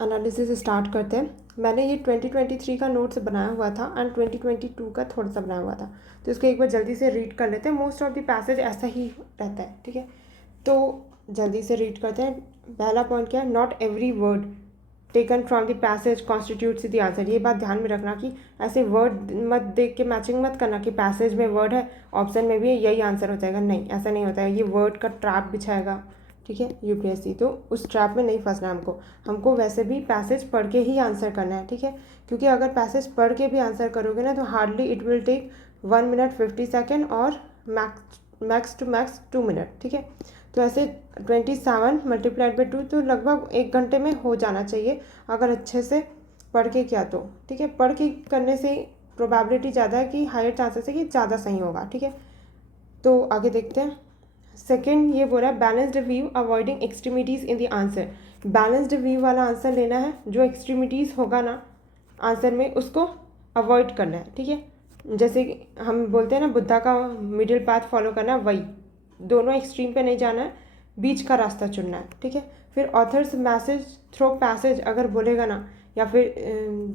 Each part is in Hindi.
एनालिसिस स्टार्ट करते हैं। मैंने ये 2023 का नोट्स बनाया हुआ था एंड 2022 का थोड़ा सा बनाया हुआ था, तो इसको एक बार जल्दी से रीड कर लेते हैं। मोस्ट ऑफ द पैसेज ऐसा ही रहता है, ठीक है। तो जल्दी से रीड करते हैं। पहला पॉइंट क्या है, not every word taken from the passage constitutes the answer. ये बात ध्यान में रखना कि ऐसे वर्ड मत देख के मैचिंग मत करना कि पैसेज में वर्ड है, ऑप्शन में भी है, यही आंसर हो जाएगा। नहीं, ऐसा नहीं होता है। ये वर्ड का ट्रैप बिछाएगा, ठीक है, यूपीएससी। तो उस ट्रैप में नहीं फंसना हमको वैसे भी पैसेज पढ़ के ही आंसर करना है, ठीक है। क्योंकि अगर पैसेज पढ़ के भी आंसर करोगे ना, तो hardly it will take 1 minute 50 second और मैक्स टू मैक्स 2 मिनट, ठीक है। तो ऐसे 27 मल्टीप्लाइड बाई 2 तो लगभग 1 घंटे में हो जाना चाहिए, अगर अच्छे से पढ़ के किया तो, ठीक है। पढ़ के करने से प्रोबेबिलिटी ज़्यादा है कि हायर चांसेस है कि ज़्यादा सही होगा, ठीक है। तो आगे देखते हैं। सेकेंड ये बोल रहा है balanced view avoiding extremities in the answer. Balanced view वाला आंसर लेना है, जो एक्सट्रीमिटीज़ होगा ना आंसर में उसको अवॉइड करना है, ठीक है। जैसे कि हम बोलते हैं ना, बुद्धा का मिडिल पाथ फॉलो करना है, वही दोनों एक्सट्रीम पे नहीं जाना है, बीच का रास्ता चुनना है, ठीक है। फिर ऑथर्स मैसेज थ्रो पैसेज अगर बोलेगा ना, या फिर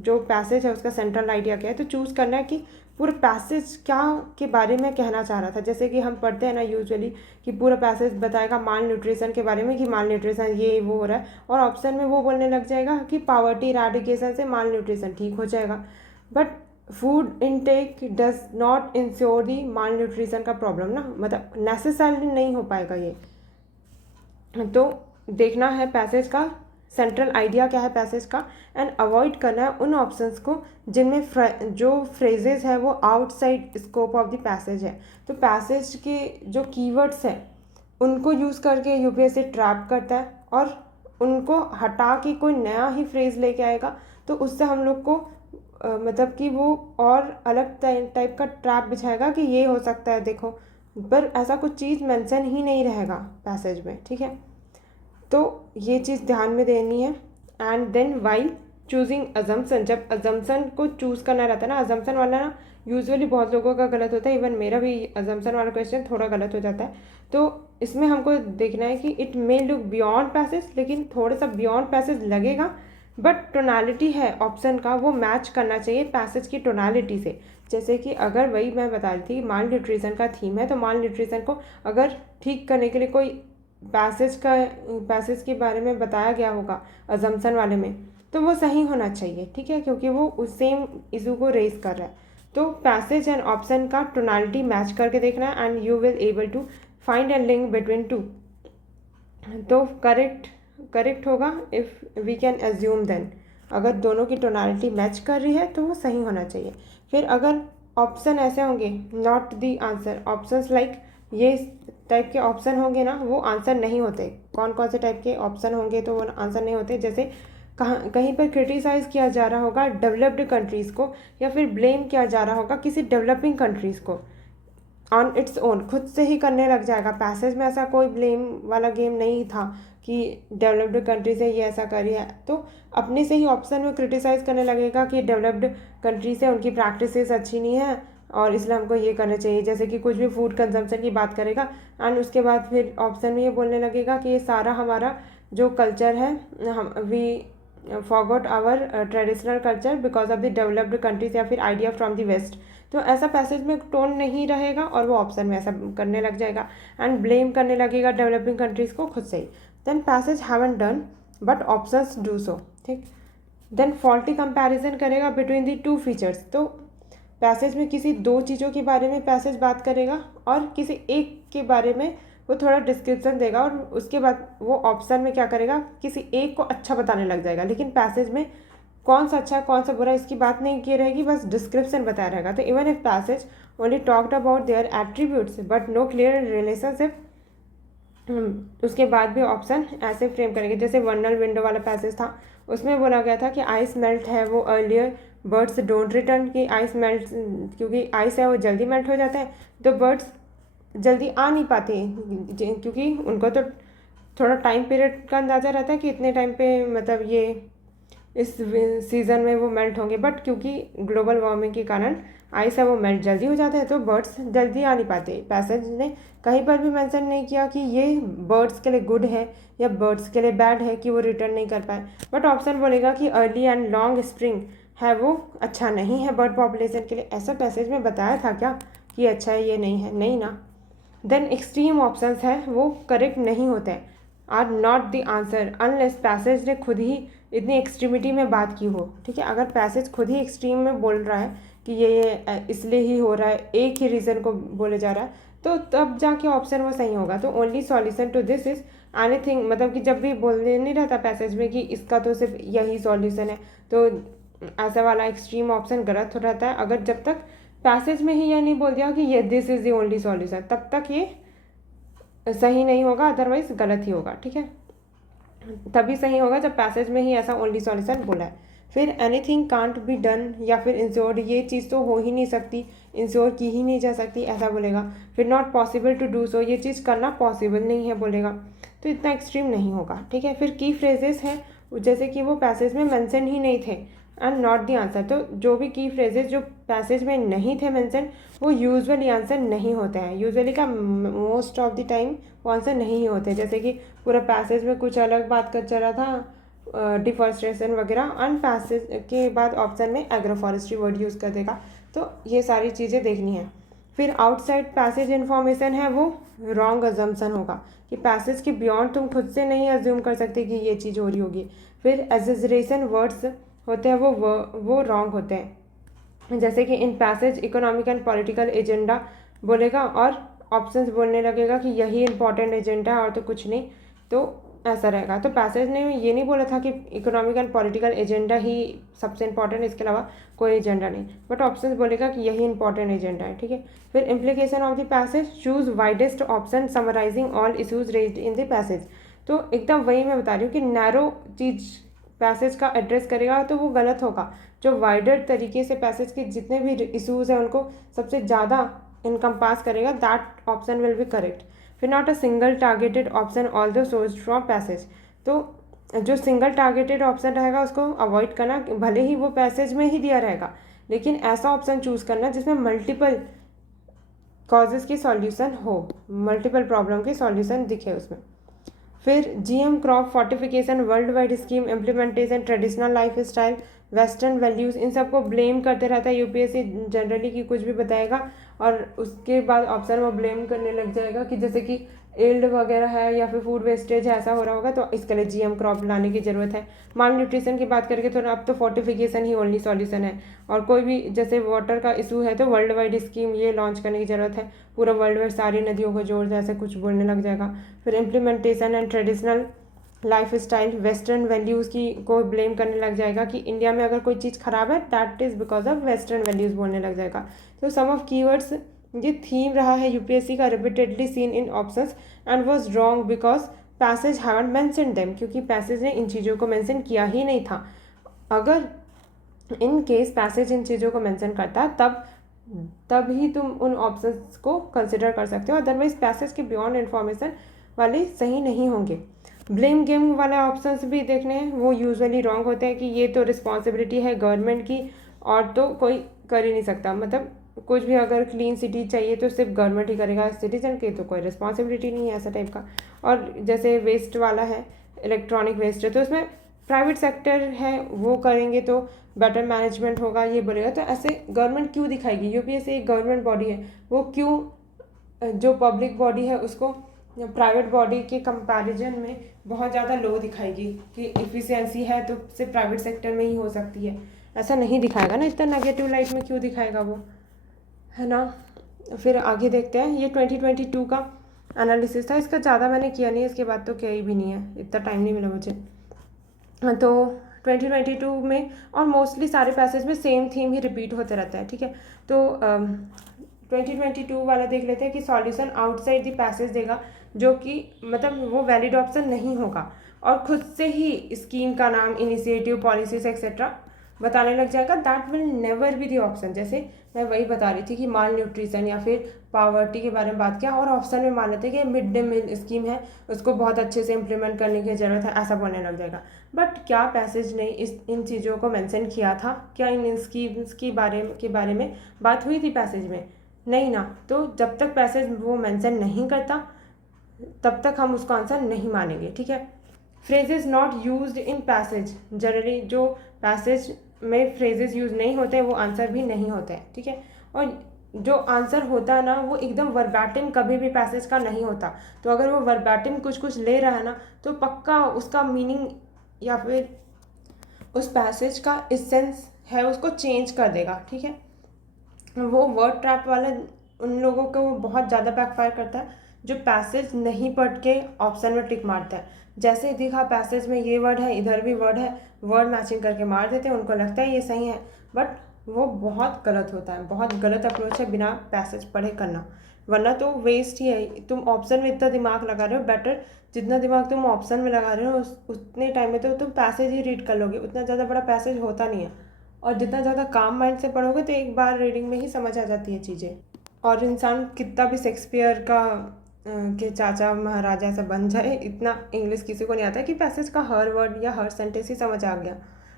जो पैसेज है उसका सेंट्रल आइडिया क्या है, तो चूज़ करना है कि पूरा पैसेज क्या के बारे में कहना चाह रहा था। जैसे कि हम पढ़ते हैं ना यूजुअली कि पूरा पैसेज बताएगा माल न्यूट्रिशन के बारे में, कि माल न्यूट्रिशन ये वो हो रहा है, और ऑप्शन में वो बोलने लग जाएगा कि पावर्टी इराडिकेशन से माल न्यूट्रिशन ठीक हो जाएगा। But food intake does not ensure the mall nutrition का प्रॉब्लम ना, मतलब नेसेसरली नहीं हो पाएगा ये। तो देखना है पैसेज का सेंट्रल आइडिया क्या है पैसेज का, एंड अवॉइड करना है उन ऑप्शंस को जिनमें जो फ्रेजेस है वो outside scope of the passage है। तो पैसेज के जो कीवर्ड्स हैं उनको यूज़ करके यूपीएससी ट्रैप करता है, और उनको हटा के कोई नया ही फ्रेज लेके आएगा, तो उससे हम लोग को मतलब कि वो और अलग टाइप का ट्रैप बिछाएगा कि ये हो सकता है देखो, पर ऐसा कुछ चीज़ मेंशन ही नहीं रहेगा पैसेज में, ठीक है। तो ये चीज़ ध्यान में देनी है। एंड देन वाइल चूजिंग अजम्पसन, जब अजम्पसन को चूज़ करना रहता है ना, अजम्पसन वाला ना यूजुअली बहुत लोगों का गलत होता है, इवन मेरा भी अजम्पसन वाला क्वेश्चन थोड़ा गलत हो जाता है। तो इसमें हमको देखना है कि it may look beyond passage, लेकिन थोड़ा सा बियॉन्ड पैसेज लगेगा, बट टोनालिटी है ऑप्शन का वो मैच करना चाहिए पैसेज की टोनालिटी से। जैसे कि अगर वही मैं बता रही थी माल न्यूट्रिशन का थीम है, तो माल न्यूट्रिशन को अगर ठीक करने के लिए कोई पैसेज के बारे में बताया गया होगा अजम्पशन वाले में, तो वो सही होना चाहिए, ठीक है, क्योंकि वो उस सेम इशू को रेज कर रहा है। तो पैसेज एंड ऑप्शन का टोनालिटी मैच करके देखना है, and you will able to find and link between two. तो करेक्ट होगा if we can assume then, अगर दोनों की टोनालिटी मैच कर रही है तो वो सही होना चाहिए। फिर अगर ऑप्शन ऐसे होंगे not the answer, options like ये टाइप के ऑप्शन होंगे ना, वो आंसर नहीं होते। कौन कौन से टाइप के ऑप्शन होंगे तो वो आंसर नहीं होते। जैसे कहीं पर क्रिटिसाइज़ किया जा रहा होगा डेवलप्ड कंट्रीज़ को, या फिर ब्लेम किया जा रहा होगा किसी डेवलपिंग कंट्रीज़ को ऑन इट्स ओन, खुद से ही करने लग जाएगा। पैसेज में ऐसा कोई ब्लेम वाला गेम नहीं था कि डेवलप्ड कंट्री से ये ऐसा कर रही है, तो अपने से ही ऑप्शन में क्रिटिसाइज़ करने लगेगा कि डेवलप्ड कंट्री से उनकी प्रैक्टिसेस अच्छी नहीं है और इसलिए हमको ये करना चाहिए। जैसे कि कुछ भी फूड कंजम्पशन की बात करेगा, एंड उसके बाद फिर ऑप्शन में ये बोलने लगेगा कि ये सारा हमारा जो कल्चर है, हम we forgot our traditional culture because of the developed countries, या फिर आइडिया फ्रॉम द वेस्ट। तो ऐसा पैसेज में टोन नहीं रहेगा और वो ऑप्शन में ऐसा करने लग जाएगा, एंड ब्लेम करने लगेगा डेवलपिंग कंट्रीज़ को खुद से ही। Then passage haven't done but options do so, ठीक। देन फॉल्टी कंपैरिजन करेगा बिटवीन दी टू फीचर्स। तो पैसेज में किसी दो चीज़ों के बारे में पैसेज बात करेगा, और किसी एक के बारे में वो थोड़ा डिस्क्रिप्शन देगा, और उसके बाद वो ऑप्शन में क्या करेगा, किसी एक को अच्छा बताने लग जाएगा। लेकिन पैसेज में कौन सा अच्छा कौन सा बुरा इसकी बात नहीं की रहेगी, बस डिस्क्रिप्शन बताया रहेगा। तो even if passage only talked about their attributes but no clear relationship, उसके बाद भी ऑप्शन ऐसे फ्रेम करेंगे। जैसे वर्नल विंडो वाला पैसेज था, उसमें बोला गया था कि आइस मेल्ट है वो अर्लियर, बर्ड्स डोंट रिटर्न, कि आइस मेल्ट क्योंकि आइस है वो जल्दी मेल्ट हो जाता है, तो बर्ड्स जल्दी आ नहीं पाते क्योंकि उनको तो थोड़ा टाइम पीरियड का अंदाज़ा रहता है कि इतने टाइम पे मतलब ये इस सीज़न में वो मेल्ट होंगे, बट क्योंकि ग्लोबल वार्मिंग के कारण आइस है वो मेल्ट जल्दी हो जाता है, तो बर्ड्स जल्दी आ नहीं पाते। पैसेज ने कहीं पर भी मेंशन नहीं किया कि ये बर्ड्स के लिए गुड है या बर्ड्स के लिए बैड है कि वो रिटर्न नहीं कर पाए, बट ऑप्शन बोलेगा कि अर्ली एंड लॉन्ग स्प्रिंग है वो अच्छा नहीं है बर्ड पॉपुलेशन के लिए। ऐसा पैसेज में बताया था क्या कि अच्छा है, ये नहीं है, नहीं ना। देन एक्सट्रीम ऑप्शंस है वो करेक्ट नहीं होते हैं, are not the answer unless passage ने खुद ही इतनी एक्सट्रीमिटी में बात की हो। ठीक है, अगर पैसेज खुद ही एक्सट्रीम में बोल रहा है कि ये इसलिए ही हो रहा है, एक ही रीज़न को बोले जा रहा है, तो तब जाके ऑप्शन वो सही होगा। तो only solution to this is anything, मतलब कि जब भी बोलने नहीं रहता पैसेज में कि इसका तो सिर्फ यही सॉल्यूशन है, तो ऐसा वाला एक्सट्रीम ऑप्शन गलत हो रहता है। अगर जब तक पैसेज में ही ये नहीं बोल दिया कि ये this is the only solution, तब तक ये सही नहीं होगा, अदरवाइज गलत ही होगा। ठीक है, तभी सही होगा जब पैसेज में ही ऐसा ओनली सॉल्यूशन बोला है। फिर एनीथिंग कांट बी डन या फिर इंश्योर्ड, ये चीज़ तो हो ही नहीं सकती, इंश्योर की ही नहीं जा सकती, ऐसा बोलेगा। फिर not possible to do so, ये चीज़ करना पॉसिबल नहीं है बोलेगा, तो इतना एक्सट्रीम नहीं होगा। ठीक है, फिर की फ्रेजेस हैं जैसे कि वो पैसेज में मेंशन ही नहीं थे एंड नॉट द आंसर, तो जो भी की फ्रेजेस जो पैसेज में नहीं थे मेंशन वो यूजुअली आंसर नहीं होते हैं। यूजुअली का मोस्ट ऑफ द टाइम वो आंसर नहीं ही होते, जैसे कि पूरा पैसेज में कुछ अलग बात कर चला था, डिफॉरेस्टेशन वगैरह, एंड पैसेज के बाद ऑप्शन में एग्रोफॉरेस्ट्री वर्ड यूज़ कर देगा। तो ये सारी चीज़ें देखनी है। फिर आउटसाइड पैसेज इन्फॉर्मेशन है वो रॉन्ग अजम्पशन होगा कि पैसेज के बियॉन्ड तुम खुद से नहीं अज्यूम कर सकते कि ये चीज़ हो रही होगी। फिर एग्जैजरेशन वर्ड्स होते हैं वो रॉन्ग होते हैं, जैसे कि in passage economic and political agenda बोलेगा और ऑप्शंस बोलने लगेगा कि यही इंपॉर्टेंट एजेंडा है और तो कुछ नहीं, तो ऐसा रहेगा। तो पैसेज ने ये नहीं बोला था कि इकोनॉमिक एंड पॉलिटिकल एजेंडा ही सबसे इंपॉर्टेंट, इसके अलावा कोई एजेंडा नहीं, बट ऑप्शंस बोलेगा कि यही इंपॉर्टेंट एजेंडा है। ठीक है, फिर implication of the passage, choose widest option summarizing all issues raised in the passage. तो एकदम वही मैं बता रही हूँ कि नैरो चीज़ पैसेज का एड्रेस करेगा तो वो गलत होगा। जो वाइडर तरीके से पैसेज के जितने भी इशूज़ हैं उनको सबसे ज़्यादा इनकम्पास करेगा, that option will be correct. फिर not a single targeted option all do source from passage, तो जो सिंगल टारगेटेड ऑप्शन रहेगा उसको अवॉइड करना, भले ही वो पैसेज में ही दिया रहेगा, लेकिन ऐसा ऑप्शन चूज़ करना जिसमें मल्टीपल कॉजेज़ की सॉल्यूशन हो, मल्टीपल प्रॉब्लम के सॉल्यूशन दिखे उसमें। फिर GM crop fortification, worldwide scheme implementation, traditional lifestyle, western values, इन सबको ब्लेम करते रहता है यूपीएससी जनरली कि कुछ भी बताएगा और उसके बाद ऑप्शन वो ब्लेम करने लग जाएगा कि जैसे कि एल्ड वगैरह है या फिर फूड वेस्टेज है, ऐसा हो रहा होगा, तो इसके लिए जीएम क्रॉप लाने की ज़रूरत है। माल न्यूट्रिशन की बात करके तो अब तो फोर्टिफिकेशन ही ओनली सॉल्यूशन है, और कोई भी जैसे वाटर का इशू है तो वर्ल्ड वाइड स्कीम ये लॉन्च करने की ज़रूरत है, पूरा वर्ल्ड वाइड सारी नदियों को जोड़ जैसे कुछ बोलने लग जाएगा। फिर implementation and traditional lifestyle, western values की को ब्लेम करने लग जाएगा कि इंडिया में अगर कोई चीज़ ख़राब है that is because of western values बोलने लग जाएगा। तो सम ऑफ कीवर्ड्स, ये थीम रहा है यूपीएससी का, repeatedly seen in options and was wrong because passage haven't mention them, क्योंकि पैसेज ने इन चीज़ों को मेंशन किया ही नहीं था। अगर इन केस पैसेज इन चीज़ों को मेंशन करता तब ही तुम उन ऑप्शंस को कंसिडर कर सकते हो, अदरवाइज पैसेज के बियॉन्ड इन्फॉर्मेशन वाले सही नहीं होंगे। ब्लेम गेम वाले ऑप्शंस भी देखने हैं, वो यूजुअली रॉन्ग होते हैं कि ये तो रिस्पॉन्सिबिलिटी है गवर्नमेंट की और तो कोई कर ही नहीं सकता, मतलब कुछ भी अगर क्लीन सिटी चाहिए तो सिर्फ गवर्नमेंट ही करेगा, सिटीजन की तो कोई रिस्पॉन्सिबिलिटी नहीं है, ऐसा टाइप का। और जैसे वेस्ट वाला है, इलेक्ट्रॉनिक वेस्ट है, तो उसमें प्राइवेट सेक्टर है वो करेंगे तो बेटर मैनेजमेंट होगा, ये बोलेगा। तो ऐसे गवर्नमेंट क्यों दिखाएगी, यूपीएससी एक गवर्नमेंट बॉडी है, वो क्यों जो पब्लिक बॉडी है उसको प्राइवेट बॉडी के कंपैरिजन में बहुत ज़्यादा लो दिखाएगी कि इफ़िशियंसी है तो सिर्फ प्राइवेट सेक्टर में ही हो सकती है, ऐसा नहीं दिखाएगा ना, इतना नेगेटिव लाइट में क्यों दिखाएगा वो, है ना। फिर आगे देखते हैं, ये 2022 का एनालिसिस था, इसका ज़्यादा मैंने किया नहीं, इसके बाद तो किया ही भी नहीं है, इतना टाइम नहीं मिला मुझे। तो 2022 में और मोस्टली सारे पैसेज में सेम थीम ही रिपीट होते रहता है। ठीक है, तो 2022 वाला देख लेते हैं कि सॉल्यूशन आउटसाइड द पैसेज देगा, जो कि मतलब वो वैलिड ऑप्शन नहीं होगा और खुद से ही स्कीम का नाम, इनिशिएटिव, पॉलिसीज एक्सेट्रा बताने लग जाएगा, that will never be the option. जैसे मैं वही बता रही थी कि माल न्यूट्रिशन या फिर पावर्टी के बारे में बात किया, और ऑप्शन में मान लेते कि मिड डे मील स्कीम है, उसको बहुत अच्छे से इम्प्लीमेंट करने की ज़रूरत है, ऐसा बोलने लग जाएगा। बट क्या पैसेज ने इन चीज़ों को मेंशन किया था? क्या इन स्कीम्स के बारे में बात हुई थी पैसेज में? नहीं ना। तो जब तक पैसेज वो मेंशन नहीं करता तब तक हम उसको आंसर नहीं मानेंगे, ठीक है। Phrases not used in passage, generally जो पैसेज में फ्रेजेस यूज नहीं होते वो आंसर भी नहीं होते हैं, ठीक है। और जो आंसर होता है ना वो एकदम वर्बैटिम कभी भी पैसेज का नहीं होता। तो अगर वो वर्बैटिम कुछ कुछ ले रहा है ना तो पक्का उसका मीनिंग या फिर उस पैसेज का इसेंस है उसको चेंज कर देगा, ठीक है। वो वर्ड ट्रैप वाला उन लोगों को वो बहुत ज़्यादा बैकफायर करता है जो पैसेज नहीं पढ़ के ऑप्शन में टिक मारता है। जैसे दिखा पैसेज में ये वर्ड है, इधर भी वर्ड है, वर्ड मैचिंग करके मार देते हैं, उनको लगता है ये सही है, बट वो बहुत गलत होता है, बहुत गलत अप्रोच है बिना पैसेज पढ़े करना। वरना तो वेस्ट ही है। तुम ऑप्शन में इतना दिमाग लगा रहे हो, बेटर जितना दिमाग तुम ऑप्शन में लगा रहे हो उतने टाइम में तो तुम पैसेज ही रीड कर लोगे। उतना ज़्यादा बड़ा पैसेज होता नहीं है, और जितना ज़्यादा काम माइंड से पढ़ोगे तो एक बार रीडिंग में ही समझ आ जाती है चीज़ें। और इंसान कितना भी शेक्सपियर का के चाचा महाराजा से बन जाए, इतना इंग्लिश किसी को नहीं आता कि पैसेज का हर वर्ड या हर सेंटेंस ही समझ आ गया।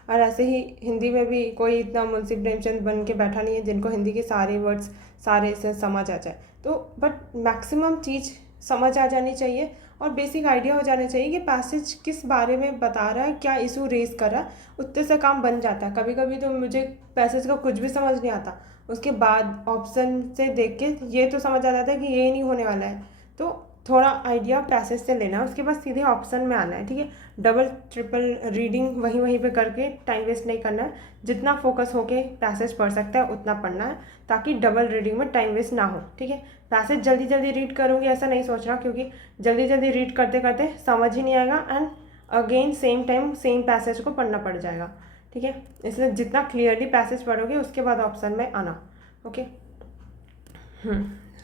और ऐसे ही हिंदी में भी कोई इतना मुंशी प्रेमचंद बन के बैठा नहीं है जिनको हिंदी के सारे वर्ड्स सारे से समझ आ जाए। तो बट मैक्सिमम चीज़ समझ आ जानी चाहिए और बेसिक आइडिया हो जाना चाहिए कि पैसेज किस बारे में बता रहा है, क्या इशू रेज कर रहा है, उतने से काम बन जाता है। कभी कभी तो मुझे पैसेज का कुछ भी समझ नहीं आता, उसके बाद ऑप्शन से देख के ये तो समझ आ जाता है कि ये नहीं होने वाला है। तो थोड़ा आइडिया पैसेज से लेना है, उसके बाद सीधे ऑप्शन में आना है, ठीक है। डबल ट्रिपल रीडिंग वहीं पे करके टाइम वेस्ट नहीं करना है। जितना फोकस होके पैसेज पढ़ सकता है उतना पढ़ना है, ताकि डबल रीडिंग में टाइम वेस्ट ना हो, ठीक है। पैसेज जल्दी जल्दी रीड करूँगी ऐसा नहीं सोच रहा, क्योंकि जल्दी जल्दी रीड करते करते समझ ही नहीं आएगा, and again same time same passage को पढ़ना पड़ जाएगा, ठीक है। इसलिए जितना क्लियरली पैसेज पढ़ोगे उसके बाद ऑप्शन में आना, ओके।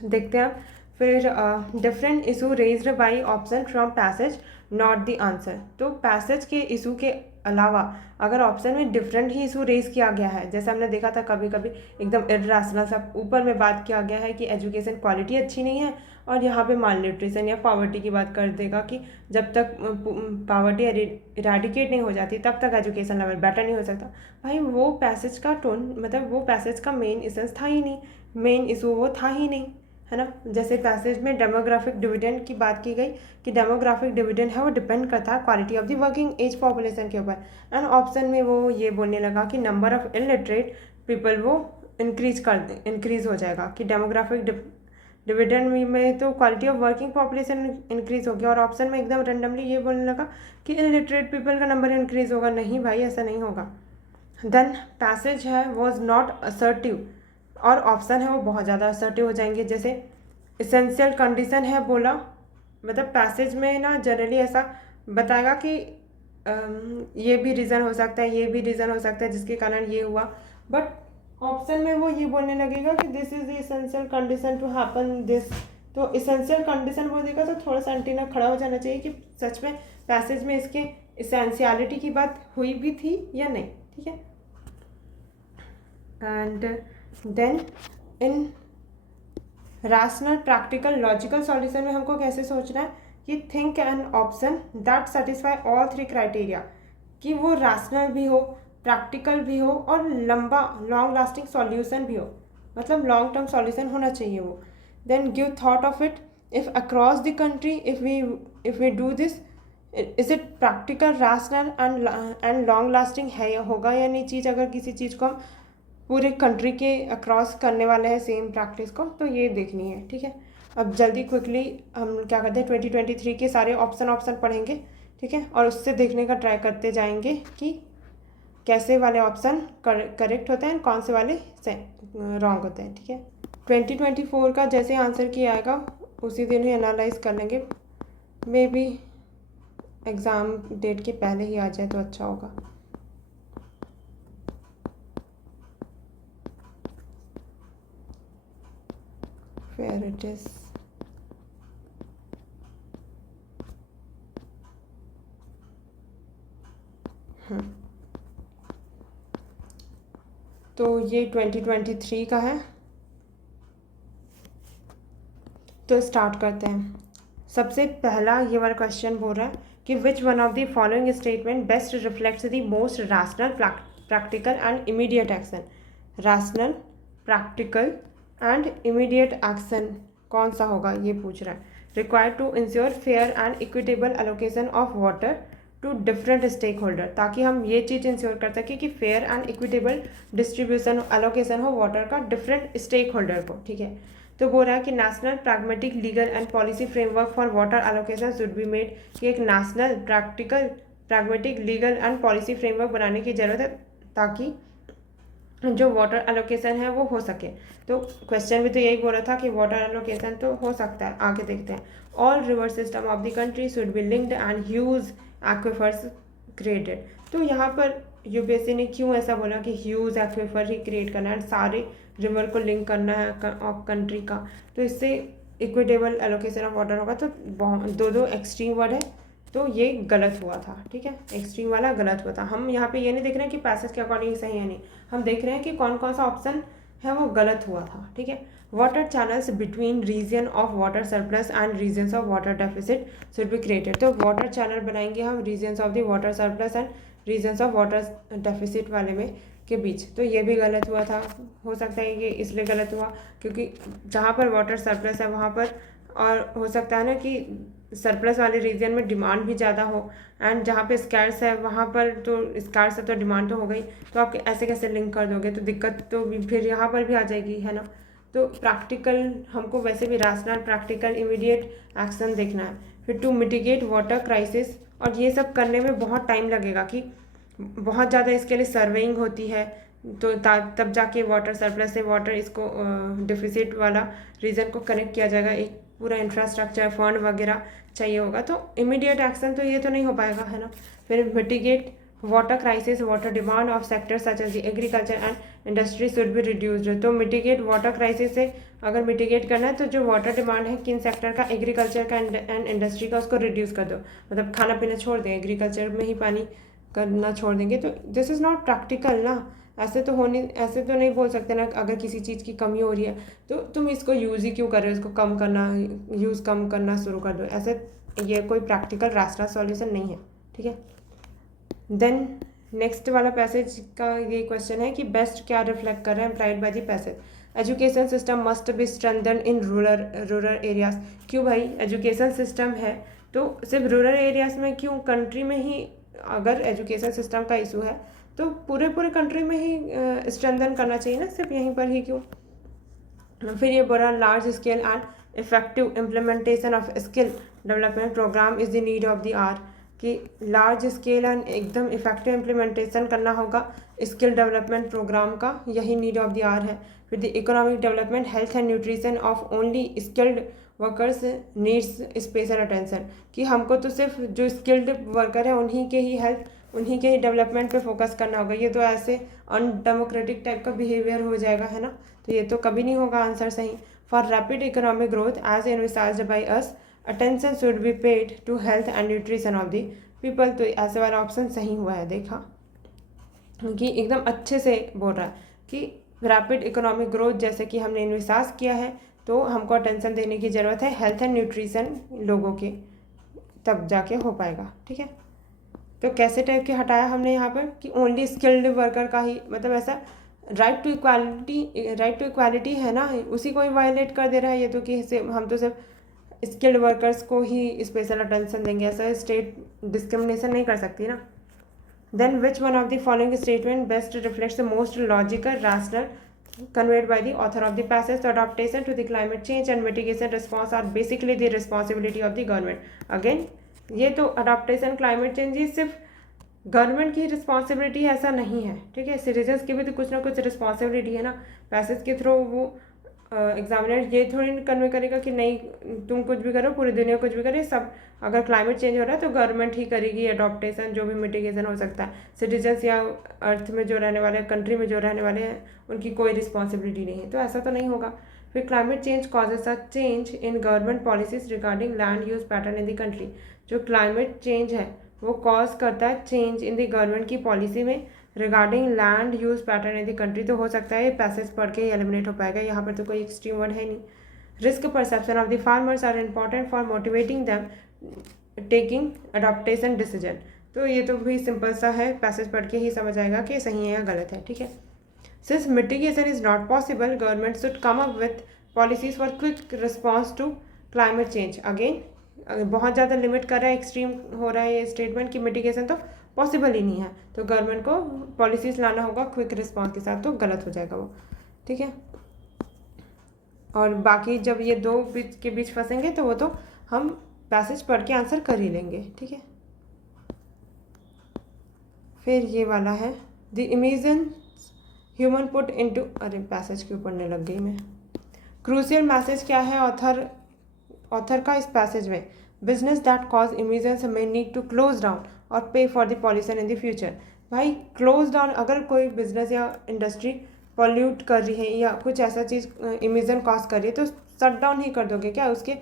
देखते हैं फिर different issue raised by option from passage not the answer. तो पैसेज के इशू के अलावा अगर ऑप्शन में डिफरेंट ही इशू रेज किया गया है, जैसे हमने देखा था कभी कभी एकदम इर्रेशनल सा ऊपर में बात किया गया है कि एजुकेशन क्वालिटी अच्छी नहीं है, और यहाँ पे माल न्यूट्रिशन या पावर्टी की बात कर देगा कि जब तक पावर्टी इरेडिकेट नहीं हो जाती तब तक एजुकेशन लेवल बेटर नहीं हो सकता। भाई वो पैसेज का टोन, मतलब वो पैसेज का मेन इसेंस था ही नहीं, मेन इशू वो था ही नहीं, है ना। जैसे पैसेज में डेमोग्राफिक डिविडेंड की बात की गई कि डेमोग्राफिक डिविडेंड है वो डिपेंड करता है quality of the working age population के ऊपर, एंड ऑप्शन में वो ये बोलने लगा कि नंबर ऑफ इलिटरेट पीपल वो इंक्रीज हो जाएगा, कि डेमोग्राफिक डिविडेंड में तो quality of working population increase हो गया, और ऑप्शन में एकदम रेंडमली ये बोलने लगा कि इलिटरेट पीपल का नंबर इंक्रीज होगा। नहीं भाई, ऐसा नहीं होगा। देन पैसेज है वॉज नॉट असर्टिव, और ऑप्शन है वो बहुत ज़्यादा असर्टिव हो जाएंगे। जैसे इसेंशियल कंडीशन है बोला, मतलब पैसेज में ना जनरली ऐसा बताएगा कि ये भी रीज़न हो सकता है, ये भी रीज़न हो सकता है जिसके कारण ये हुआ, बट ऑप्शन में वो ये बोलने लगेगा कि this is the essential condition to happen this. तो इसेंशियल कंडीशन बोलेगा तो थोड़ा सा एंटीना खड़ा हो जाना चाहिए कि सच में पैसेज में इसके इसेंशियलिटी की बात हुई भी थी या नहीं, ठीक है। And then in rational practical logical solution में हमको कैसे सोचना है कि think an option that satisfy all three criteria, कि वो रैशनल भी हो, प्रैक्टिकल भी हो और लंबा लॉन्ग लास्टिंग सॉल्यूशन भी हो, मतलब लॉन्ग टर्म सॉल्यूशन होना चाहिए वो। Then give thought of it, if across the country if we do this is it practical rational and long lasting है होगा या नहीं चीज़, अगर किसी चीज़ को हम पूरे कंट्री के अक्रॉस करने वाले हैं सेम प्रैक्टिस को, तो ये देखनी है, ठीक है। अब जल्दी क्विकली हम क्या करते हैं 2023 के सारे ऑप्शन पढ़ेंगे, ठीक है, और उससे देखने का ट्राई करते जाएंगे कि कैसे वाले ऑप्शन करेक्ट होते हैं, कौन से वाले रॉन्ग होते हैं, ठीक है। 2024 का जैसे आंसर किया आएगा उसी दिन ही एनालाइज कर लेंगे, मे बी एग्ज़ाम डेट के पहले ही आ जाए तो अच्छा होगा। Where it is. तो ये 2023 का है। तो स्टार्ट करते हैं। सबसे पहला ये वाला क्वेश्चन बोल रहा है कि which one of the following statement best reflects the most rational, practical and immediate action. Rational, practical and immediate action कौन सा होगा ये पूछ रहा है। Required to ensure fair and equitable allocation of water to different stakeholder, ताकि हम ये चीज़ इंश्योर कर सकें कि fair and equitable distribution allocation हो वाटर का डिफरेंट स्टेक होल्डर को। ठीक है, तो बोल रहा है कि national pragmatic legal and policy framework for water allocation should be made, कि एक national practical pragmatic legal and policy framework बनाने की ज़रूरत है ताकि जो वाटर एलोकेशन है वो हो सके। तो क्वेश्चन भी तो यही बोल रहा था कि वाटर एलोकेशन तो हो सकता है। आगे देखते हैं। All river system of the country should be linked and huge aquifers created. तो यहाँ पर यूपीएससी ने क्यों ऐसा बोला कि ह्यूज एक्विफर ही क्रिएट करना है, सारे रिवर को लिंक करना है ऑफ कंट्री का, तो इससे इक्विटेबल एलोकेशन ऑफ वाटर होगा। तो दो एक्सट्रीम वर्ड है, तो ये गलत हुआ था। ठीक है, एक्सट्रीम वाला गलत हुआ था। हम यहाँ पे ये नहीं देख रहे हैं कि पैसेज के अकॉर्डिंग सही है नहीं, हम देख रहे हैं कि कौन कौन सा ऑप्शन है वो गलत हुआ था। ठीक है, water channels between region of water surplus and regions of water deficit should be created. तो वाटर चैनल बनाएंगे हम regions of the water surplus and regions of water deficit वाले में के बीच। तो ये भी गलत हुआ था। हो सकता है कि इसलिए गलत हुआ क्योंकि जहाँ पर वाटर सरप्लस है वहाँ पर, और हो सकता है ना कि सरप्लस वाले रीजन में डिमांड भी ज़्यादा हो, एंड जहाँ पे स्कैर्स है वहाँ पर तो स्कैर्स है तो डिमांड तो हो गई, तो आप ऐसे कैसे लिंक कर दोगे, तो दिक्कत तो फिर यहाँ पर भी आ जाएगी, है ना। तो प्रैक्टिकल हमको वैसे भी रैशनल, प्रैक्टिकल, इमीडिएट एक्शन देखना है। फिर टू मिटिगेट वाटर क्राइसिस, और ये सब करने में बहुत टाइम लगेगा कि बहुत ज़्यादा इसके लिए सर्वेइंग होती है, तो तब जाके वाटर सरप्लस से वाटर इसको डिफिसिट वाला रीजन को कनेक्ट किया जाएगा, एक पूरा इंफ्रास्ट्रक्चर फंड वगैरह चाहिए होगा। तो इमीडिएट एक्शन तो ये तो नहीं हो पाएगा, है ना। फिर mitigate water crisis, water demand of sector such as agriculture and industry should be reduced. तो मिटिगेट वाटर क्राइसिस से अगर मिटिगेट करना है तो जो वाटर डिमांड है किन सेक्टर का, एग्रीकल्चर का एंड इंडस्ट्री का, उसको रिड्यूस कर दो, मतलब खाना पीना छोड़ दें, एग्रीकल्चर में ही पानी करना छोड़ देंगे। तो दिस इज़ नॉट प्रैक्टिकल ना, ऐसे तो नहीं बोल सकते ना। अगर किसी चीज़ की कमी हो रही है तो तुम इसको यूज़ ही क्यों कर रहे हो, इसको कम करना, यूज़ कम करना शुरू कर दो। ऐसे ये कोई प्रैक्टिकल रास्ता सॉल्यूशन नहीं है। ठीक है, देन नेक्स्ट वाला पैसेज का ये क्वेश्चन है कि बेस्ट क्या रिफ्लेक्ट कर रहा है implied by the passage. Education system must be strengthen in rural areas. क्यों भाई, एजुकेशन सिस्टम है तो सिर्फ रूरल एरियाज में क्यों, कंट्री में ही अगर एजुकेशन सिस्टम का इशू है तो पूरे कंट्री में ही स्ट्रेंथन करना चाहिए ना, सिर्फ यहीं पर ही क्यों। फिर ये बड़ा large scale and effective implementation of skill development programme is the need of the hour, कि लार्ज स्केल एंड एकदम इफेक्टिव इम्प्लीमेंटेशन करना होगा स्किल डेवलपमेंट प्रोग्राम का, यही नीड ऑफ द आवर है। फिर the economic development, health and nutrition of only skilled workers needs special attention, कि हमको तो सिर्फ जो स्किल्ड वर्कर है उन्हीं के ही हेल्थ, उन्हीं के ही डेवलपमेंट पे फोकस करना होगा। ये तो ऐसे अनडेमोक्रेटिक टाइप का बिहेवियर हो जाएगा, है ना, तो ये तो कभी नहीं होगा आंसर सही। For rapid economic growth as envisaged by us, attention should be paid to health and nutrition of the people. तो ऐसे वाला ऑप्शन सही हुआ है, देखा कि एकदम अच्छे से बोल रहा है कि रैपिड इकोनॉमिक ग्रोथ जैसे कि हमने इन्विसाज किया है तो हमको अटेंशन देने की ज़रूरत है हेल्थ एंड न्यूट्रिशन लोगों के, तब जाके हो पाएगा। ठीक है, तो कैसे टाइप के हटाया हमने यहाँ पर कि ओनली स्किल्ड वर्कर का ही, मतलब ऐसा राइट टू इक्वालिटी है ना, उसी को ही वायलेट कर दे रहा है ये तो, कि हम तो सिर्फ स्किल्ड वर्कर्स को ही स्पेशल अटेंशन देंगे, ऐसा स्टेट डिस्क्रिमिनेशन नहीं कर सकती ना। Then which one of the following statement best reflects the most logical rational conveyed by the author of the passage. So adaptation to the climate change and mitigation response are basically the responsibility of the government. Again ये तो अडाप्टेशन क्लाइमेट चेंज ये सिर्फ गवर्नमेंट की रिस्पॉन्सिबिलिटी है ऐसा नहीं है। ठीक है, सिटीजन्स की भी तो कुछ ना कुछ रिस्पॉन्सिबिलिटी है ना। पैसेज के थ्रू वो एग्जामिनर ये थोड़ी कन्वे करेगा कि नहीं तुम कुछ भी करो, पूरी दुनिया कुछ भी करे, सब अगर क्लाइमेट चेंज हो रहा है तो गवर्नमेंट ही करेगी अडॉप्टेशन, जो भी मिटिगेशन हो सकता है। सिटीजन्स या अर्थ में जो रहने वाले, कंट्री में जो रहने वाले हैं, उनकी कोई रिस्पॉन्सिबिलिटी नहीं है, तो ऐसा तो नहीं होगा। फिर climate change causes a change in government policies regarding land use pattern in the country. जो क्लाइमेट चेंज है वो कॉज करता है चेंज इन द गवर्नमेंट की पॉलिसी में regarding land use pattern in the country. तो हो सकता है ये पैसेज पढ़ के एलिमिनेट हो पाएगा, यहाँ पर तो कोई एक्सट्रीम वर्ड है नहीं। Risk perception of the farmers are important for motivating them taking adaptation decision. तो ये तो भी सिंपल सा है, पैसेज पढ़ के ही समझ आएगा कि सही है या गलत है, ठीक है। Since mitigation is not possible, government should come up with policies for quick response to climate change. Again बहुत ज़्यादा लिमिट कर रहा है, एक्सट्रीम हो रहा है ये स्टेटमेंट कि मिटिगेशन तो पॉसिबल ही नहीं है, तो गवर्नमेंट को पॉलिसीज लाना होगा क्विक रिस्पॉन्स के साथ, तो गलत हो जाएगा वो, ठीक है। और बाकी जब ये दो बीच के बीच फंसेंगे तो वो तो हम पैसेज पढ़ के आंसर कर ही लेंगे, ठीक है। फिर ये वाला है the imagine human put into, अरे पैसेज क्यों पढ़ने लग गई मैं। क्रूशियल मैसेज क्या है ऑथर का इस पैसेज में? Business that cause emissions may need to close down और pay for the pollution in the future. भाई क्लोज डाउन, अगर कोई बिजनेस या इंडस्ट्री पॉल्यूट कर रही है या कुछ ऐसा चीज़ इमिजन कॉज कर रही है तो शट डाउन ही कर दोगे क्या? उसके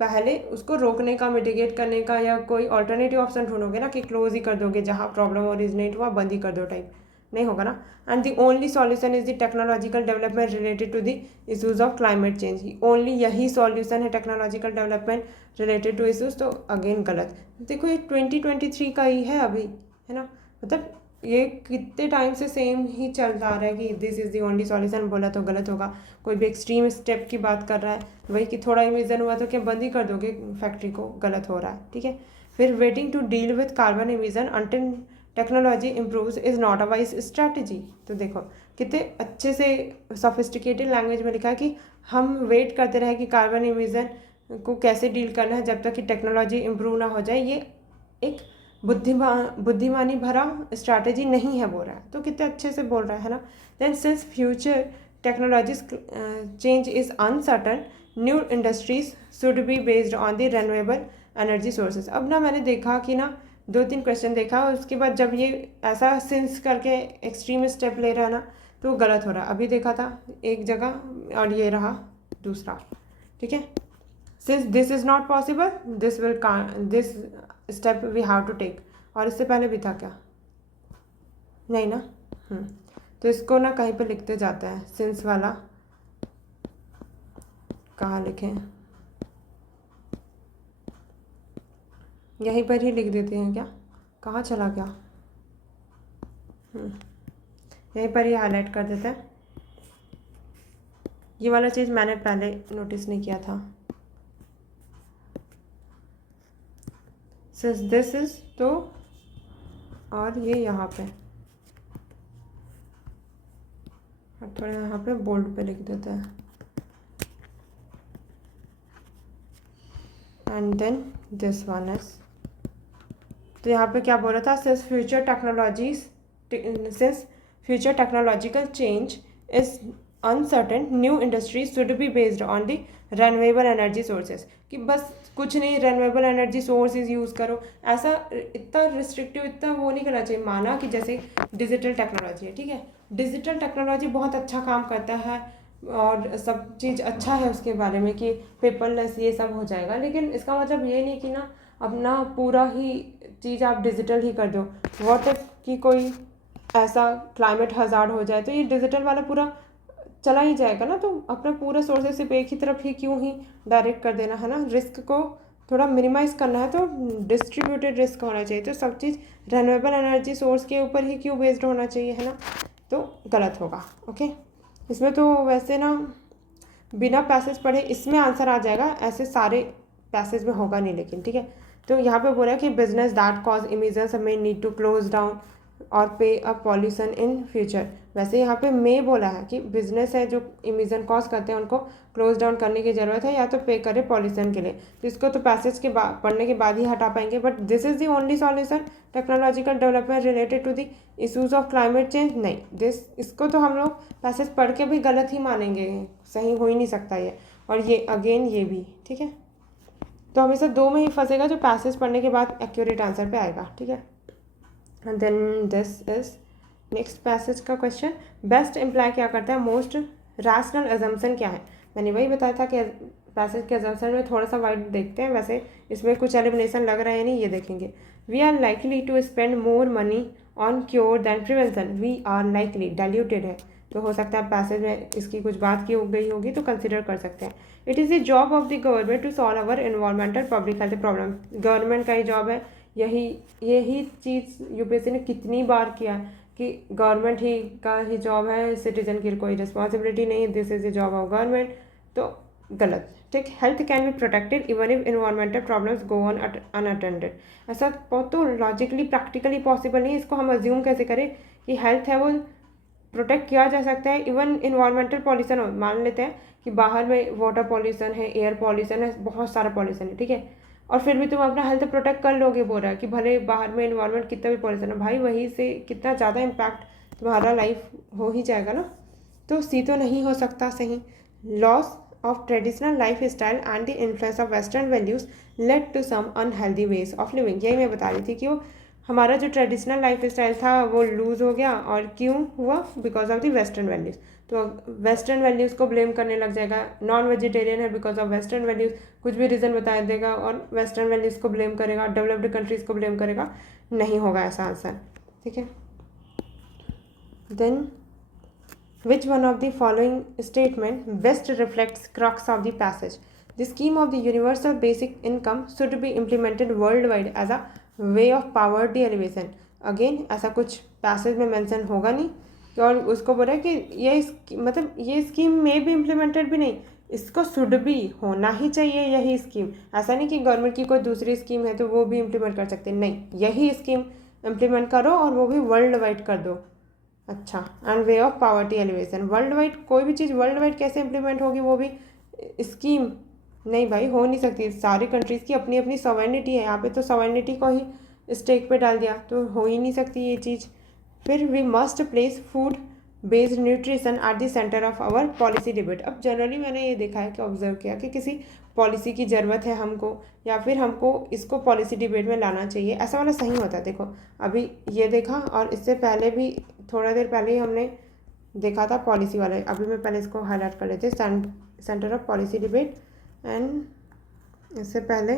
पहले उसको रोकने का, मिटिगेट करने का या कोई ऑल्टरनेटिव ऑप्शन ढूंढोगे ना, कि क्लोज ही कर दोगे, जहाँ प्रॉब्लम ओरिजिनेट हुआ बंद ही कर दो टाइप, नहीं होगा ना। And the only solution is the technological development related to the issues of climate change. Only यही सॉल्यूशन है, technological development related to issues, तो अगेन गलत। देखो ये 2023 का ही है अभी, है ना, मतलब ये कितने टाइम से सेम ही चलता आ रहा है कि this is the only solution, बोला तो गलत होगा। कोई भी एक्सट्रीम स्टेप की बात कर रहा है, वही कि थोड़ा इमिशन हुआ तो क्या बंद ही कर दोगे फैक्ट्री को, गलत हो रहा है, ठीक है। फिर waiting to deal with carbon emission until technology improves is not a wise strategy. तो देखो कितने अच्छे से सोफिस्टिकेटेड लैंग्वेज में लिखा है कि हम वेट करते रहे कि कार्बन इमिशन को कैसे डील करना है जब तक कि टेक्नोलॉजी इम्प्रूव ना हो जाए। ये एक बुद्धिमानी भरा स्ट्रैटेजी नहीं है बोल रहा है, तो कितने अच्छे से बोल रहा है ना। Then since future technologies change is uncertain, new industries should be based on the renewable energy sources. अब ना मैंने देखा कि ना 2-3 क्वेश्चन देखा, उसके बाद जब ये ऐसा सिंस करके एक्सट्रीम स्टेप ले रहा है ना, तो वो गलत हो रहा है। अभी देखा था एक जगह और ये रहा दूसरा, ठीक है। Since this is not possible, this step we have to take. और इससे पहले भी था क्या? नहीं ना। तो इसको ना कहीं पे लिखते जाता है, सिंस वाला कहाँ लिखें, यहीं पर ही लिख देते हैं क्या? कहाँ चला गया? यहीं पर ही हाईलाइट कर देते हैं। ये वाला चीज़ मैंने पहले नोटिस नहीं किया था। सिंस दिस इज, तो और ये यहाँ पे थोड़ा यहाँ पे बोल्ड पे लिख देते हैं। And then this one is, तो यहाँ पे क्या बोल रहा था? Since future technological change is uncertain, new industries should be based on the renewable energy sources. कि बस कुछ नहीं, रेन्यूएबल एनर्जी सोर्सेज यूज़ करो, ऐसा इतना रिस्ट्रिक्टिव, इतना वो नहीं करना चाहिए। माना कि जैसे डिजिटल टेक्नोलॉजी है, ठीक है, डिजिटल टेक्नोलॉजी बहुत अच्छा काम करता है और सब चीज़ अच्छा है उसके बारे में कि पेपरलेस ये सब हो जाएगा, लेकिन इसका मतलब ये नहीं कि ना अपना पूरा ही चीज़ आप डिजिटल ही कर दो। व्हाट इफ कि कोई ऐसा क्लाइमेट हज़ार्ड हो जाए, तो ये डिजिटल वाला पूरा चला ही जाएगा ना। तो अपना पूरा सोर्सेज सिर्फ एक ही तरफ ही क्यों ही डायरेक्ट कर देना, है ना। रिस्क को थोड़ा मिनिमाइज़ करना है तो डिस्ट्रीब्यूटेड रिस्क होना चाहिए। तो सब चीज़ रेन्यूएबल एनर्जी सोर्स के ऊपर ही क्यों बेस्ड होना चाहिए, है ना, तो गलत होगा। ओके, इसमें तो वैसे ना बिना पैसेज पढ़े इसमें आंसर आ जाएगा, ऐसे सारे पैसेज में होगा नहीं, लेकिन ठीक है। तो यहाँ पे बोला कि business that cause emissions may need to close down और pay a pollution in future. वैसे यहाँ पे मे बोला है कि बिजनेस है जो इमिशन कॉज करते हैं उनको क्लोज डाउन करने की ज़रूरत है या तो पे करे पॉल्यूशन के लिए। तो इसको तो पैसेज के बाद पढ़ने के बाद ही हटा पाएंगे। But this is the only solution, technological development related to the issues of climate change, नहीं। इसको तो हम लोग पैसेज पढ़ के भी गलत ही मानेंगे, सही हो ही नहीं सकता ये। और ये अगेन ये भी, ठीक है। तो हमेशा दो में ही फंसेगा जो पैसेज पढ़ने के बाद एक्यूरेट आंसर पे आएगा, ठीक है। And then this is next passage का क्वेश्चन, बेस्ट इम्प्लाई क्या करता है, मोस्ट रैशनल अजम्पशन क्या है। मैंने वही बताया था कि पैसेज के अजम्पशन में थोड़ा सा वाइड देखते हैं, वैसे इसमें कुछ एलिमिनेशन लग रहा है नहीं, ये देखेंगे। We are likely to spend more money on cure than prevention. We are likely diluted है, तो हो सकता है पैसेज में इसकी कुछ बात की गई होगी, तो कंसिडर कर सकते हैं। It is the job of the government to solve our environmental public health problem. Government का ही जॉब है, यही चीज़ यूपीएससी ने कितनी बार किया है कि गवर्नमेंट ही का ही जॉब है, सिटीजन की कोई रिस्पॉन्सिबिलिटी नहीं, this is the job of government. तो गलत, ठीक। Health can be protected even if environmental problems go on unattended. ऐसा तो लॉजिकली प्रैक्टिकली पॉसिबल नहीं है। इसको हम अज्यूम कैसे करें कि हेल्थ है वो प्रोटेक्ट किया जा सकता है इवन इन्वायरमेंटल पॉल्यूशन हो। मान लेते हैं कि बाहर में वाटर पॉल्यूशन है, एयर पॉल्यूशन है, बहुत सारा पॉल्यूशन है, ठीक है, और फिर भी तुम अपना हेल्थ प्रोटेक्ट कर लोगे, बोल रहा है कि भले बाहर में इन्वायरमेंट कितना भी पॉल्यूशन है, भाई वहीं से कितना ज़्यादा इम्पैक्ट तुम्हारा लाइफ हो ही जाएगा ना। तो सी तो नहीं हो सकता सही। Loss of traditional lifestyle and the influence of western values led to some unhealthy ways of living। यही मैं बता रही थी कि वो हमारा जो ट्रेडिशनल लाइफ स्टाइल था वो लूज़ हो गया, और क्यों हुआ? Because of the western values. तो वेस्टर्न वैल्यूज़ को ब्लेम करने लग जाएगा, नॉन वेजिटेरियन है बिकॉज ऑफ वेस्टर्न वैल्यूज़, कुछ भी रीज़न बता देगा और वेस्टर्न वैल्यूज़ को ब्लेम करेगा, डेवलप्ड कंट्रीज़ को ब्लेम करेगा। नहीं होगा ऐसा आंसर, ठीक है। Then which one of the following statement best reflects crux of the passage? The scheme of the universal basic income should be implemented worldwide as a way of poverty alleviation। Again ऐसा कुछ पैसेज में मेंशन होगा नहीं, और उसको बोला कि मतलब ये स्कीम में भी इम्प्लीमेंटेड भी नहीं, इसको शुड भी होना ही चाहिए यही स्कीम। ऐसा नहीं कि गवर्नमेंट की कोई दूसरी स्कीम है तो वो भी इम्प्लीमेंट कर सकते, नहीं, यही स्कीम इम्प्लीमेंट करो और वो भी वर्ल्ड वाइड कर दो। अच्छा, and way of poverty elevation. World wide कोई भी चीज़ वर्ल्ड वाइड कैसे इम्प्लीमेंट होगी, वो भी स्कीम? नहीं भाई, हो नहीं सकती। सारी कंट्रीज़ की अपनी अपनी सॉवरेनिटी है, यहाँ पे तो सॉवरेनिटी को ही स्टेक पे डाल दिया, तो हो ही नहीं सकती ये चीज़। फिर we must place food based nutrition at the centre of our policy debate. अब जनरली मैंने ये देखा है कि ऑब्जर्व किया कि किसी पॉलिसी की ज़रूरत है हमको, या फिर हमको इसको पॉलिसी डिबेट में लाना चाहिए, ऐसा वाला सही होता है। देखो अभी ये देखा, और इससे पहले भी थोड़ा देर पहले ही हमने देखा था पॉलिसी वाला। अभी मैं पहले इसको हाईलाइट कर लेते, centre of policy debate, and इससे पहले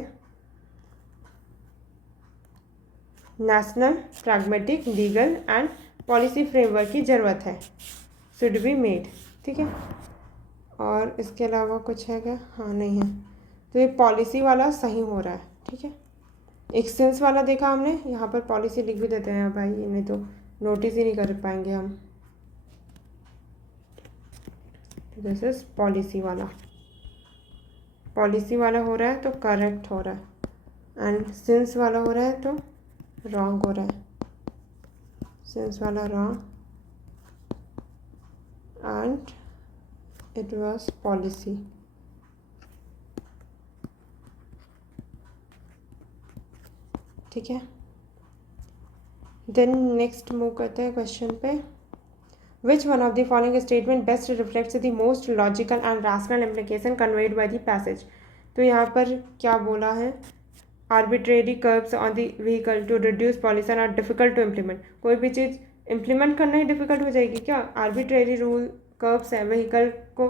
national pragmatic legal and policy framework की ज़रूरत है, शुड बी मेड, ठीक है। और इसके अलावा कुछ है क्या? हाँ, नहीं है, तो ये पॉलिसी वाला सही हो रहा है, ठीक है। एक सेंस वाला देखा हमने, यहाँ पर पॉलिसी लिख भी देते हैं भाई, नहीं तो नोटिस ही नहीं कर पाएंगे हम। दिस इज पॉलिसी वाला हो रहा है तो करेक्ट हो रहा है, एंड सिंस वाला हो रहा है तो रॉन्ग हो रहा है। सिंस वाला wrong and it was policy, ठीक है। देन नेक्स्ट मूव करते हैं क्वेश्चन पे। Which one of the following statement best reflects the most logical and rational implication conveyed by the passage? तो यहाँ पर क्या बोला है? Arbitrary curbs on the vehicle to reduce pollution are difficult to implement। कोई भी चीज़ इम्प्लीमेंट करना ही डिफ़िकल्ट हो जाएगी क्या? आर्बिट्रेरी रूल कर्ब्स है व्हीकल को,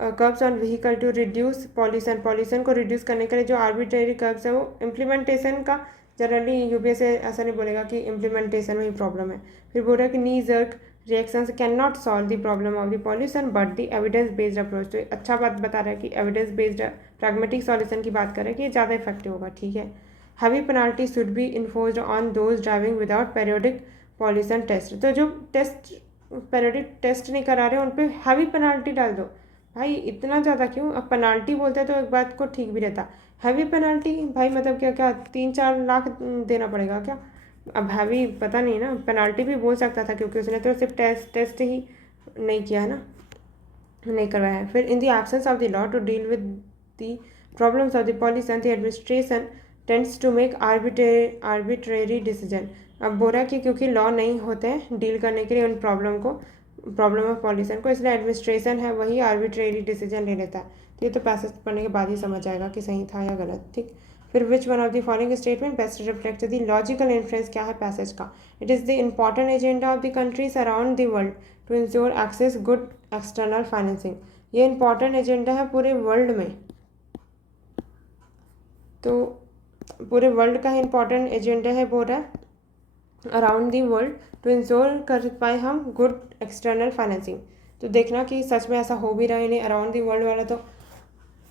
curbs on vehicle to reduce pollution को रिड्यूस करने के लिए जो आर्बिट्रेरी कर्ब्स है वो इम्प्लीमेंटेशन का जनरली यूपीएससी ऐसा नहीं बोलेगा कि इम्प्लीमेंटेशन में ही प्रॉब्लम है। फिर बोल रहा है कि नी jerk reactions can not solve the problem of the pollution but the evidence based approach. तो अच्छा बात बता रहा है कि एविडेंस बेस्ड प्रैग्मेटिक सॉल्यूशन की बात कर रहे हैं कि ये ज़्यादा इफेक्टिव होगा, ठीक है। Heavy penalty should be enforced on those driving without periodic pollution test. तो जो टेस्ट पेरियोडिक टेस्ट नहीं करा रहे उन पर हैवी पेनाल्टी डाल दो। भाई इतना ज़्यादा क्यों? अब पेनाल्टी बोलते हैं तो एक बात को ठीक भी रहता, हैवी पेनाल्टी भाई मतलब क्या 3-4 लाख देना पड़ेगा क्या? अब हैवी पता नहीं ना, पेनाल्टी भी बोल सकता था क्योंकि उसने तो सिर्फ टेस्ट ही नहीं किया है ना, नहीं करवाया है। फिर in the absence of the law to deal with the problems of the pollution the administration tends to make arbitrary decision. अब बोल रहा है कि क्योंकि लॉ नहीं होते हैं डील करने के लिए उन प्रॉब्लम ऑफ पॉल्यूशन को, इसलिए एडमिनिस्ट्रेशन है वही आर्बिट्रेरी डिसीजन ले लेता है। तो ये तो पैसेज पढ़ने के बाद ही समझ आएगा कि सही था या गलत, ठीक। फिर which one of the following statement best reflect the logical influence क्या है पैसेज का? It is the important agenda of the countries around the world to ensure access good external financing. ये इंपॉर्टेंट एजेंडा है पूरे वर्ल्ड में तो पूरे वर्ल्ड का इम्पॉर्टेंट एजेंडा है, बोल रहा है around the world to ensure कर पाए हम गुड एक्सटर्नल फाइनेंसिंग। तो देखना कि सच में ऐसा हो भी रहा है नहीं, अराउंड दी वर्ल्ड वाला तो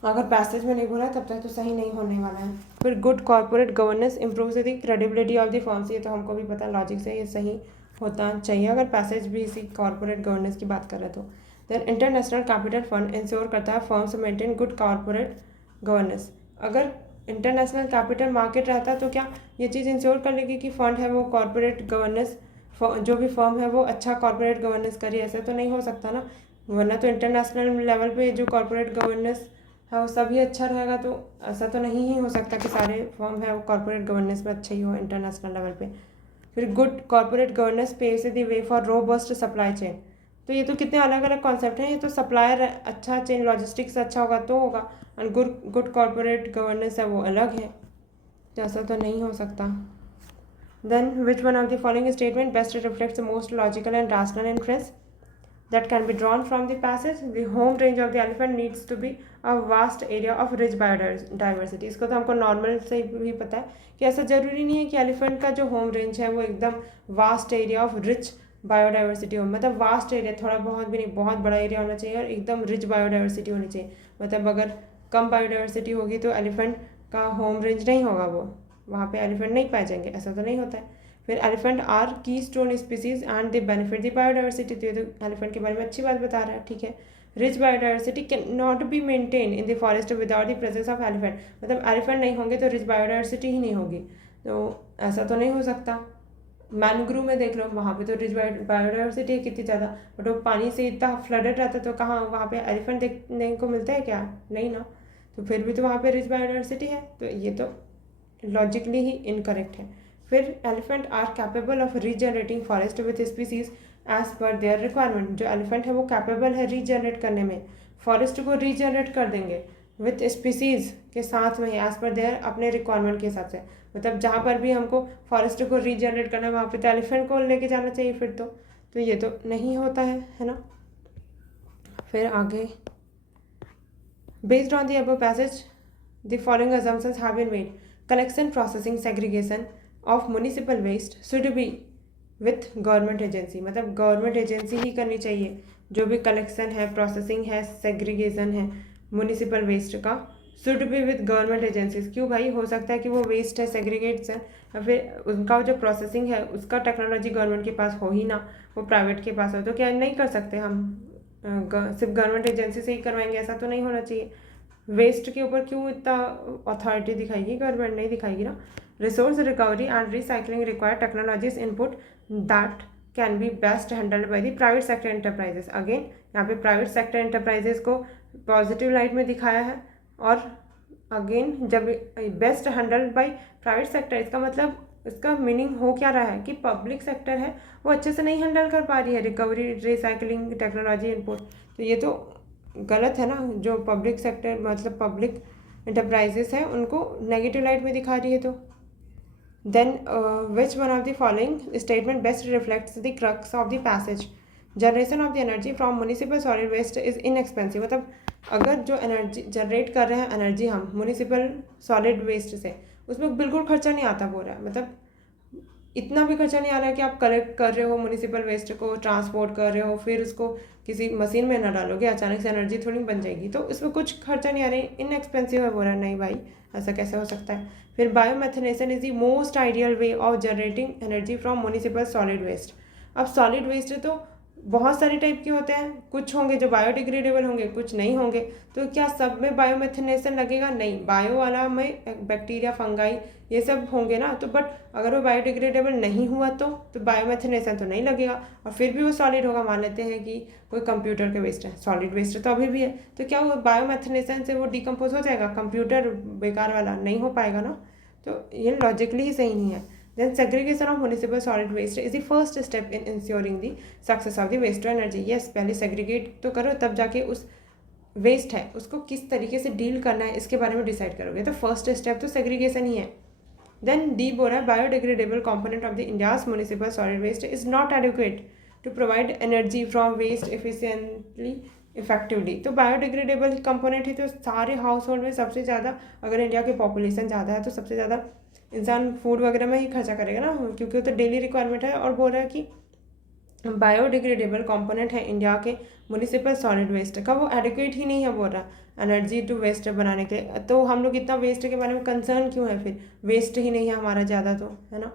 अगर पैसेज में नहीं बोला तब तक तो सही नहीं होने वाला है। फिर good corporate governance improves the credibility of the firms, ये तो हमको भी पता लॉजिक से ये सही होता चाहिए अगर पैसेज भी इसी कॉर्पोरेट गवर्नेंस की बात कर रहे तो। Then international capital fund ensure करता है firms maintain good corporate governance. अगर इंटरनेशनल कैपिटल मार्केट रहता तो क्या ये चीज़ इंश्योर कर लेगी कि फंड है वो कॉर्पोरेट गवर्नेंस, जो भी फर्म है वो अच्छा कॉर्पोरेट गवर्नेंस करे, ऐसा तो नहीं हो सकता ना। वरना तो इंटरनेशनल लेवल पे जो कॉर्पोरेट गवर्नेंस है वो सभी अच्छा रहेगा, तो ऐसा तो नहीं ही हो सकता कि सारे फर्म है वो कॉर्पोरेट गवर्नेंस में अच्छे ही हो इंटरनेशनल लेवल पे। फिर good corporate governance paves the way for robust supply chain. तो ये तो कितने अलग अलग कॉन्सेप्ट हैं, ये तो सप्लायर अच्छा चेन लॉजिस्टिक्स अच्छा होगा तो होगा, एंड गुड कॉर्पोरेट गवर्नेंस है वो अलग है, तो ऐसा तो नहीं हो सकता। Then which one of the following statement best reflects the most logical and rational inference that can be drawn from the passage? The home range of the elephant needs to be a vast area of rich biodiversity। इसको तो हमको नॉर्मल से भी पता है कि ऐसा ज़रूरी नहीं है कि एलिफेंट का जो होम रेंज है वो एकदम vast area of rich biodiversity हो, मतलब वास्ट एरिया, थोड़ा बहुत भी नहीं, बहुत बड़ा एरिया होना चाहिए और एकदम रिच बायोडाइवर्सिटी होनी चाहिए। मतलब अगर कम बायोडाइवर्सिटी होगी तो एलिफेंट का होम रेंज नहीं होगा, वो वहाँ पे एलिफेंट नहीं पाए जाएंगे, ऐसा तो नहीं होता है। फिर एलिफेंट आर की stone species and they benefit the biodiversity, तो ये तो एलिफेंट के बारे में अच्छी बात बता रहा है, ठीक है। Rich biodiversity can not be maintain in the forest without the presence of elephant, मतलब एलिफेंट नहीं होंगे तो रिच बायोडाइवर्सिटी ही नहीं होगी, तो ऐसा तो नहीं हो सकता। मैनग्रोव में देख लो, वहाँ पे तो रिच बायोडाइवर्सिटी है कितनी ज़्यादा, बट वो पानी से इतना फ्लडेड रहता है तो कहाँ वहाँ पे एलिफेंट देखने को मिलता है क्या, नहीं ना। तो फिर भी तो वहाँ पे रिच बायोडाइवर्सिटी है, तो ये तो लॉजिकली ही इनकरेक्ट है। फिर elephant are capable of regenerating forest with species as per their requirement, जो एलिफेंट है वो कैपेबल है रीजनरेट करने में, फॉरेस्ट को रीजनरेट कर देंगे विथ स्पीसीज के साथ में एज पर देयर अपने रिक्वायरमेंट के हिसाब से, मतलब जहाँ पर भी हमको फॉरेस्ट को रीजनरेट करना है वहाँ पे तो एलिफेंट को लेके जाना चाहिए फिर तो ये तो नहीं होता है ना। फिर आगे based on the above passage the following assumptions have been made. Collection, processing, segregation of municipal waste should be with government agency, मतलब गवर्नमेंट एजेंसी ही करनी चाहिए, जो भी कलेक्शन है, प्रोसेसिंग है, सेग्रीगेशन है म्यूनिसिपल वेस्ट का, should be with government agencies. क्यों भाई, हो सकता है कि वो वेस्ट है सेग्रीगेशन या फिर उनका जो प्रोसेसिंग है उसका टेक्नोलॉजी गवर्नमेंट के पास हो ही ना, वो प्राइवेट के पास हो, तो क्या नहीं कर सकते हम सिर्फ गवर्नमेंट एजेंसी से ही करवाएंगे, ऐसा तो नहीं होना चाहिए। वेस्ट के ऊपर क्यों इतना अथॉरिटी दिखाएगी गवर्नमेंट, नहीं दिखाएगी ना। Resource recovery and recycling require technologies input that can be best handled by the private sector enterprises. Again यहाँ पे प्राइवेट सेक्टर एंटरप्राइजेस को पॉजिटिव लाइट में दिखाया है, और अगेन जब best handled by private sector, इसका मतलब इसका मीनिंग हो क्या रहा है कि पब्लिक सेक्टर है वो अच्छे से नहीं हैंडल कर पा रही है रिकवरी रिसाइकलिंग टेक्नोलॉजी इनपुट, तो ये तो गलत है ना। जो पब्लिक सेक्टर मतलब पब्लिक एंटरप्राइजेस है उनको नेगेटिव लाइट में दिखा रही है, तो then which one of the following statement best reflects the crux of the passage? Generation of the energy from municipal solid waste is inexpensive, मतलब अगर जो एनर्जी जनरेट कर रहे हैं एनर्जी हम म्यूनिसिपल सॉलिड वेस्ट से, उसमें बिल्कुल खर्चा नहीं आता बोल रहा है, मतलब इतना भी खर्चा नहीं आ रहा है कि आप कलेक्ट कर रहे हो म्यूनिसिपल वेस्ट को, ट्रांसपोर्ट कर रहे हो, फिर उसको किसी मशीन में ना डालोगे अचानक से एनर्जी थोड़ी बन जाएगी, तो इसमें कुछ खर्चा नहीं आ रहा है, इनएक्सपेंसिव है बोल रहा है। नहीं भाई, ऐसा कैसे हो सकता है। फिर biomethanation is the most ideal way of generating energy from municipal solid waste. अब सॉलिड वेस्ट तो बहुत सारे टाइप के होते हैं, कुछ होंगे जो बायोडिग्रेडेबल होंगे, कुछ नहीं होंगे, तो क्या सब में बायोमेथनेशन लगेगा? नहीं, बायो वाला में बैक्टीरिया फंगाई ये सब होंगे ना, तो बट अगर वो बायोडिग्रेडेबल नहीं हुआ तो बायोमेथनेशन तो नहीं लगेगा, और फिर भी वो सॉलिड होगा। मान लेते हैं कि कोई कंप्यूटर के वेस्ट है, सॉलिड वेस्ट तो अभी भी है, तो क्या वो बायोमेथनेशन से वो डिकम्पोज हो जाएगा? कंप्यूटर बेकार वाला नहीं हो पाएगा ना, तो ये लॉजिकली ही सही नहीं है। Then segregation of municipal solid waste is the first step in ensuring the success of the waste to energy. Yes, पहले segregate तो करो, तब जाके उस वेस्ट है उसको किस तरीके से डील करना है इसके बारे में डिसाइड करोगे, तो फर्स्ट स्टेप तो सेग्रीगेशन ही है। देन डी बोल रहा है biodegradable component of the India's municipal solid waste is not adequate to provide energy from waste efficiently effectively. तो बायोडिग्रेडेबल कंपोनेंट ही तो सारे हाउस होल्ड में सबसे ज़्यादा, अगर इंडिया की पॉपुलेशन ज़्यादा है तो सबसे ज़्यादा इंसान फूड वगैरह में ही खर्चा करेगा ना, क्योंकि वो तो डेली रिक्वायरमेंट है। और बोल रहा है कि बायोडिग्रेडेबल कंपोनेंट है इंडिया के म्यूनिसिपल सॉलिड वेस्ट का, वो एडिक्वेट ही नहीं है बोल रहा एनर्जी टू वेस्ट बनाने के लिए। तो हम लोग इतना वेस्ट के बारे में कंसर्न क्यों है, फिर वेस्ट ही नहीं है हमारा ज़्यादा, तो है ना।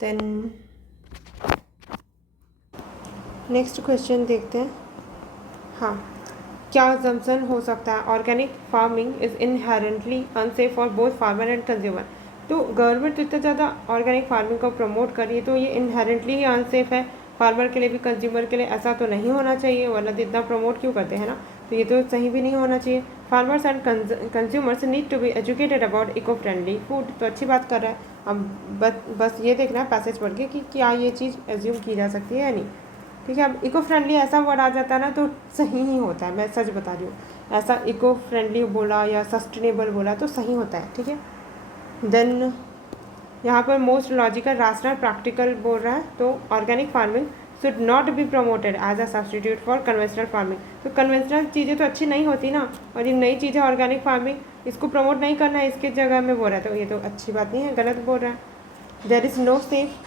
देन नेक्स्ट क्वेश्चन देखते हैं। हाँ, क्या अजम्पशन हो सकता है organic farming is inherently unsafe for both farmer and consumer. तो गवर्नमेंट तो इतना ज़्यादा ऑर्गेनिक फार्मिंग को प्रमोट कर रही है, तो ये इनहेरेंटली ही अनसेफ है फार्मर के लिए भी कंज्यूमर के लिए, ऐसा तो नहीं होना चाहिए, वरना तो इतना प्रमोट क्यों करते हैं ना। तो ये तो सही भी नहीं होना चाहिए। Farmers and consumers need to be educated about eco friendly food, तो अच्छी बात कर रहा है। अब बस ये देखना है पैसेज पढ़ के कि क्या ये चीज़ एज्यूम की जा सकती है या नहीं। ठीक है, अब इको फ्रेंडली ऐसा वर्ड आ जाता है ना तो सही ही होता है, मैं सच बता रही हूँ। ऐसा इको फ्रेंडली बोला या सस्टेनेबल बोला तो सही होता है, ठीक है। देन यहाँ पर मोस्ट लॉजिकल रैशनल प्रैक्टिकल बोल रहा है, तो organic farming should not be promoted as a substitute for conventional farming. तो कन्वेंशनल चीज़ें तो अच्छी नहीं होती ना, और ये नई चीज़ है ऑर्गेनिक फार्मिंग, इसको प्रमोट नहीं करना है इसके जगह में बोल रहा है, तो ये तो अच्छी बात नहीं है, गलत बोल रहा है। There is no safe